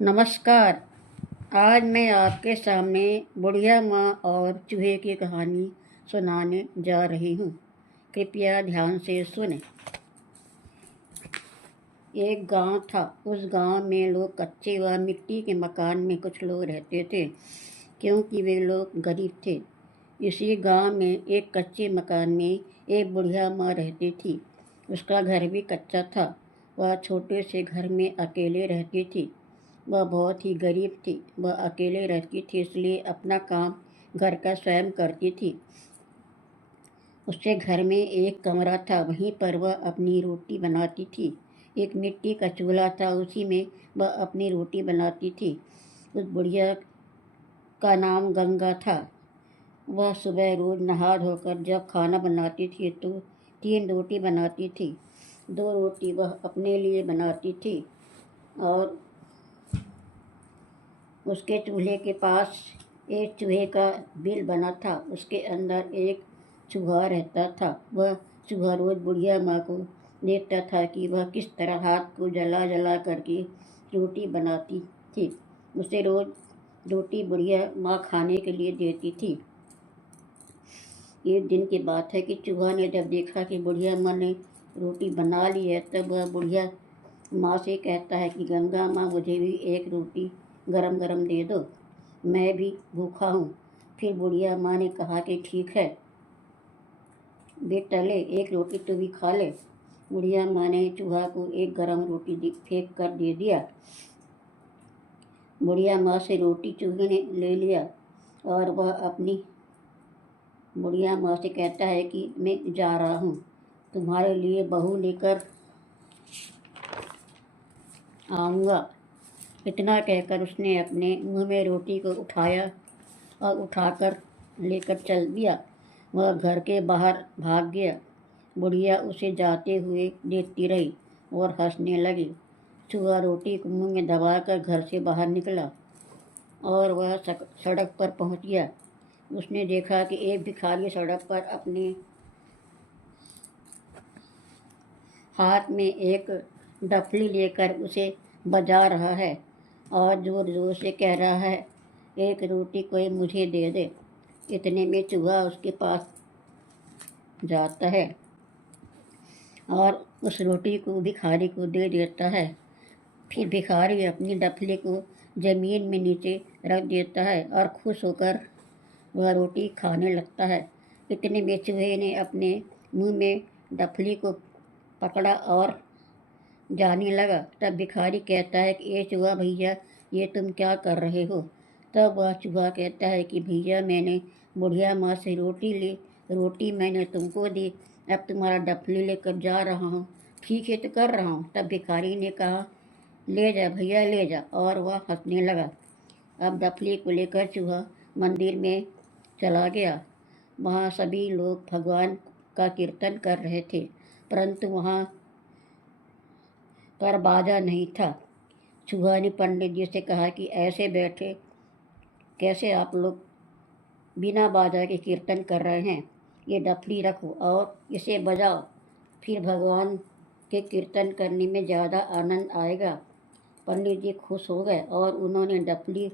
नमस्कार। आज मैं आपके सामने बुढ़िया माँ और चूहे की कहानी सुनाने जा रही हूँ। कृपया ध्यान से सुनें। एक गांव था। उस गांव में लोग कच्चे व मिट्टी के मकान में कुछ लोग रहते थे, क्योंकि वे लोग गरीब थे। इसी गांव में एक कच्चे मकान में एक बुढ़िया माँ रहती थी। उसका घर भी कच्चा था। वह छोटे से घर में अकेले रहती थी। वह बहुत ही गरीब थी। वह अकेले रहती थी, इसलिए अपना काम घर का स्वयं करती थी। उसके घर में एक कमरा था, वहीं पर वह अपनी रोटी बनाती थी। एक मिट्टी का चूल्हा था, उसी में वह अपनी रोटी बनाती थी। उस बुढ़िया का नाम गंगा था। वह सुबह रोज नहा धोकर जब खाना बनाती थी तो 3 रोटी बनाती थी। 2 रोटी वह अपने लिए बनाती थी और उसके चूल्हे के पास एक चूहे का बिल बना था। उसके अंदर एक चूहा रहता था। वह चूहा रोज बुढ़िया माँ को देखता था कि वह किस तरह हाथ को जला जला करके रोटी बनाती थी। उसे रोज रोटी बुढ़िया माँ खाने के लिए देती थी। एक दिन की बात है कि चूहा ने जब देखा कि बुढ़िया माँ ने रोटी बना ली है, तब वह बुढ़िया माँ से कहता है कि गंगा माँ, मुझे भी एक रोटी गरम गरम दे दो, मैं भी भूखा हूँ। फिर बुढ़िया माँ ने कहा कि ठीक है बेटा, ले एक रोटी तो भी खा ले। बुढ़िया माँ ने चूहा को एक गरम रोटी फेंक कर दे दिया। बुढ़िया माँ से रोटी चूहे ने ले लिया और वह अपनी बुढ़िया माँ से कहता है कि मैं जा रहा हूँ, तुम्हारे लिए बहू लेकर आऊँगा। इतना कहकर उसने अपने मुंह में रोटी को उठाया और उठाकर लेकर चल दिया। वह घर के बाहर भाग गया। बुढ़िया उसे जाते हुए देखती रही और हंसने लगी। चूहा रोटी को मुंह में दबाकर घर से बाहर निकला और वह सड़क पर पहुंच गया। उसने देखा कि एक भिखारी सड़क पर अपने हाथ में एक डफली लेकर उसे बजा रहा है और जोर जोर से कह रहा है, एक रोटी कोई मुझे दे दे। इतने में चूहा उसके पास जाता है और उस रोटी को भिखारी को दे देता है। फिर भिखारी अपनी डफली को जमीन में नीचे रख देता है और खुश होकर वह रोटी खाने लगता है। इतने में चूहे ने अपने मुंह में डफली को पकड़ा और जाने लगा। तब भिखारी कहता है कि ये चूहा भैया, ये तुम क्या कर रहे हो? तब वह चूहा कहता है कि भैया, मैंने बुढ़िया माँ से रोटी ली, रोटी मैंने तुमको दी, अब तुम्हारा डफली लेकर जा रहा हूँ। ठीक है तो कर रहा हूँ। तब भिखारी ने कहा, ले जा भैया ले जा, और वह हंसने लगा। अब डफली को लेकर चूहा मंदिर में चला गया। वहाँ सभी लोग भगवान का कीर्तन कर रहे थे, परंतु वहाँ पर बाजा नहीं था। चूहा ने पंडित जी से कहा कि ऐसे बैठे कैसे आप लोग बिना बाजा के कीर्तन कर रहे हैं? ये डफली रखो और इसे बजाओ, फिर भगवान के कीर्तन करने में ज़्यादा आनंद आएगा। पंडित जी खुश हो गए और उन्होंने डफली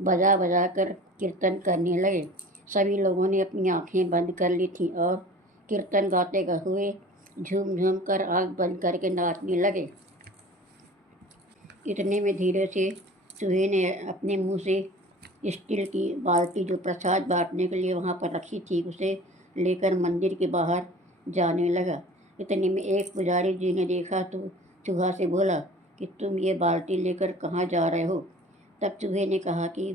बजा बजा कर कीर्तन करने लगे। सभी लोगों ने अपनी आंखें बंद कर ली थी और कीर्तन गाते हुए झूम झूम कर आँख बंद करके नाचने लगे। इतने में धीरे से चूहे ने अपने मुंह से स्टील की बाल्टी, जो प्रसाद बांटने के लिए वहाँ पर रखी थी, उसे लेकर मंदिर के बाहर जाने लगा। इतने में एक पुजारी जी ने देखा तो चूहा से बोला कि तुम ये बाल्टी लेकर कहाँ जा रहे हो? तब चूहे ने कहा कि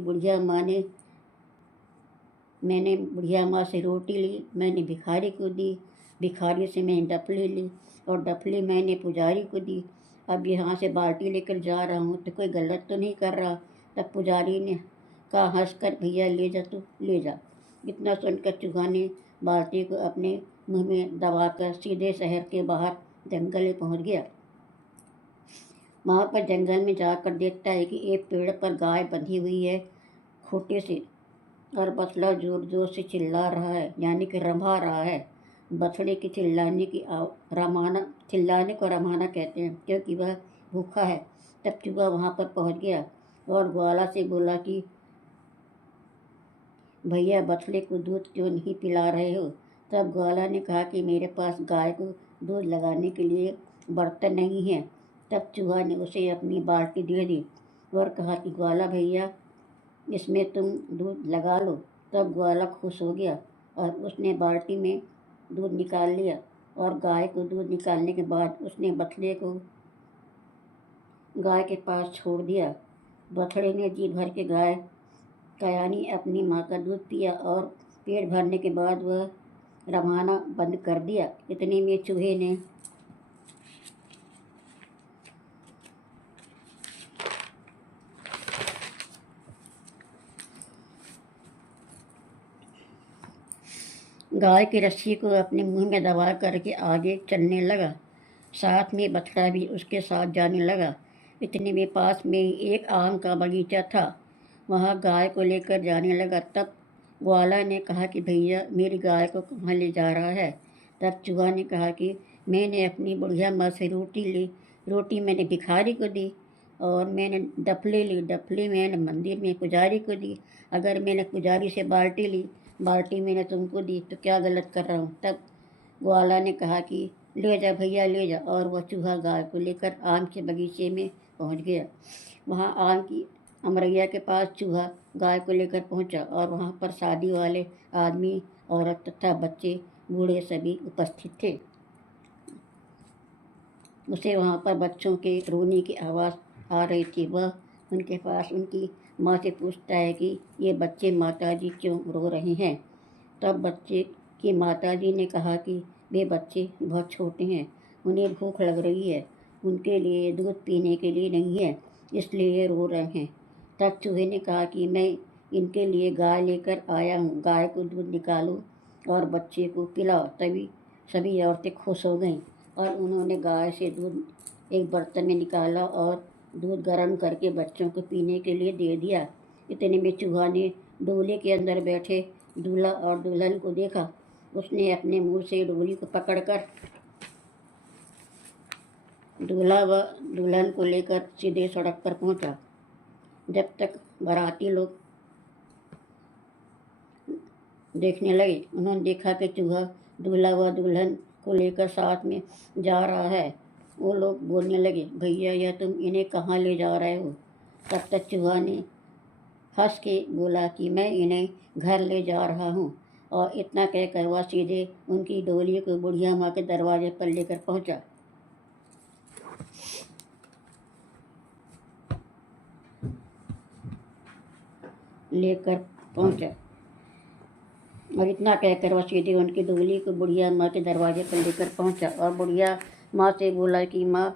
मैंने बुढ़िया माँ से रोटी ली, मैंने भिखारी को दी, भिखारी से मैंने डफली ली और डफली मैंने पुजारी को दी। अब यहाँ से बाल्टी लेकर जा रहा हूँ, तो कोई गलत तो नहीं कर रहा। तब पुजारी ने कहा हंसकर, भैया ले जा, तू ले जा। इतना सुनकर चूहा ने बाल्टी को अपने मुंह में दबाकर सीधे शहर के बाहर जंगल में पहुँच गया। वहाँ पर जंगल में जाकर देखता है कि एक पेड़ पर गाय बंधी हुई है खूंटे से, और बछड़ा जोर जोर से चिल्ला रहा है, यानी कि रम्भा रहा है। बछड़े की चिल्लाने को रमाना कहते हैं, क्योंकि वह भूखा है। तब चूहा वहाँ पर पहुँच गया और ग्वाला से बोला कि भैया बछड़े को दूध क्यों नहीं पिला रहे हो। तब ग्वाला ने कहा कि मेरे पास गाय को दूध लगाने के लिए बर्तन नहीं है। तब चूहा ने उसे अपनी बाल्टी दे दी और कहा कि ग्वाला भैया इसमें तुम दूध लगा लो। तब ग्वाला खुश हो गया और उसने बाल्टी में दूध निकाल लिया और गाय को दूध निकालने के बाद उसने बछड़े को गाय के पास छोड़ दिया। बछड़े ने जी भर के गाय कयानी अपनी माँ का दूध पिया और पेट भरने के बाद वह रवाना बंद कर दिया। इतने में चूहे ने गाय की रस्सी को अपने मुंह में दबा करके आगे चलने लगा। साथ में बछड़ा भी उसके साथ जाने लगा। इतने में पास में ही एक आम का बगीचा था, वहाँ गाय को लेकर जाने लगा। तब ग्वाला ने कहा कि भैया मेरी गाय को कहाँ ले जा रहा है। तब चूहा ने कहा कि मैंने अपनी बुढ़िया माँ से रोटी ली, रोटी मैंने भिखारी को दी, और मैंने डफली ली, डफली मैंने मंदिर में पुजारी को दी। अगर मैंने पुजारी से बाल्टी ली, बाल्टी मैंने तुमको दी, तो क्या गलत कर रहा हूँ। तब ग्वाला ने कहा कि ले जा भैया ले जा, और वह चूहा गाय को लेकर आम के बगीचे में पहुँच गया। वहाँ आम की अमरैया के पास चूहा गाय को लेकर पहुँचा और वहाँ पर शादी वाले आदमी, औरत तथा बच्चे बूढ़े सभी उपस्थित थे। उसे वहाँ पर बच्चों के रोने की आवाज़ आ रही थी। वह उनके पास उनकी माँ से पूछता है कि ये बच्चे माताजी क्यों रो रहे हैं। तब बच्चे की माताजी ने कहा कि वे बच्चे बहुत छोटे हैं, उन्हें भूख लग रही है, उनके लिए दूध पीने के लिए नहीं है, इसलिए ये रो रहे हैं। तब चूहे ने कहा कि मैं इनके लिए गाय लेकर आया हूँ, गाय को दूध निकालो और बच्चे को पिलाओ। तभी सभी औरतें खुश हो गईं और उन्होंने गाय से दूध एक बर्तन में निकाला और दूध गर्म करके बच्चों को पीने के लिए दे दिया। इतने में चूहा ने डोले के अंदर बैठे दूल्हा और दुल्हन को देखा। उसने अपने मुंह से डोली को पकड़कर दूल्हा व दुल्हन को लेकर सीधे सड़क पर पहुंचा। जब तक बाराती लोग देखने लगे, उन्होंने देखा कि चूहा दूल्हा व दुल्हन को लेकर साथ में जा रहा है। वो लोग बोलने लगे, भैया यह तुम इन्हें कहाँ ले जा रहे हो। तब तक चूहा ने हंस के बोला कि मैं इन्हें घर ले जा रहा हूँ, और इतना कहकर वह सीधे उनकी डोली को बुढ़िया माँ के दरवाजे पर लेकर पहुँचा। और इतना कहकर वह सीधे उनकी डोली को बुढ़िया माँ के दरवाजे पर लेकर पहुँचा और बुढ़िया माँ से बोला कि माँ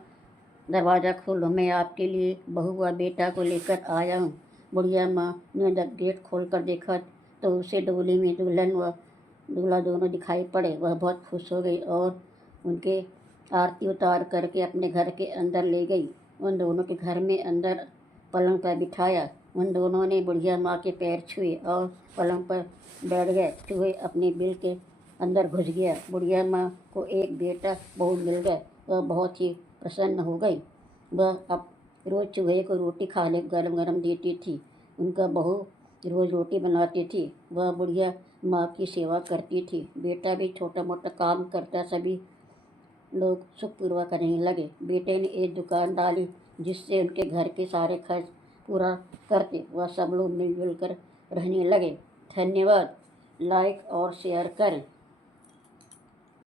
दरवाज़ा खोलो, मैं आपके लिए बहू व बेटा को लेकर आया हूँ। बुढ़िया माँ ने जब गेट खोल कर देखा तो उसे डोली में दुल्हन व दूल्हा दोनों दिखाई पड़े। वह बहुत खुश हो गई और उनके आरती उतार करके अपने घर के अंदर ले गई। उन दोनों के घर में अंदर पलंग पर बिठाया। उन दोनों ने बुढ़िया माँ के पैर छुए और पलंग पर बैठ गए। चूहे अपने बिल के अंदर घुस गया। बुढ़िया माँ को एक बेटा बहू मिल गए। वह बहुत ही प्रसन्न हो गई। वह अब रोज़ चूहे को रोटी खाने गरम गरम देती थी। उनका बहू रोज़ रोटी बनाती थी। वह बुढ़िया माँ की सेवा करती थी। बेटा भी छोटा मोटा काम करता। सभी लोग सुखपूर्वक रहने लगे। बेटे ने एक दुकान डाली जिससे उनके घर के सारे खर्च पूरा करते। वह सब लोग मिलजुल कर रहने लगे। धन्यवाद। लाइक और शेयर करें।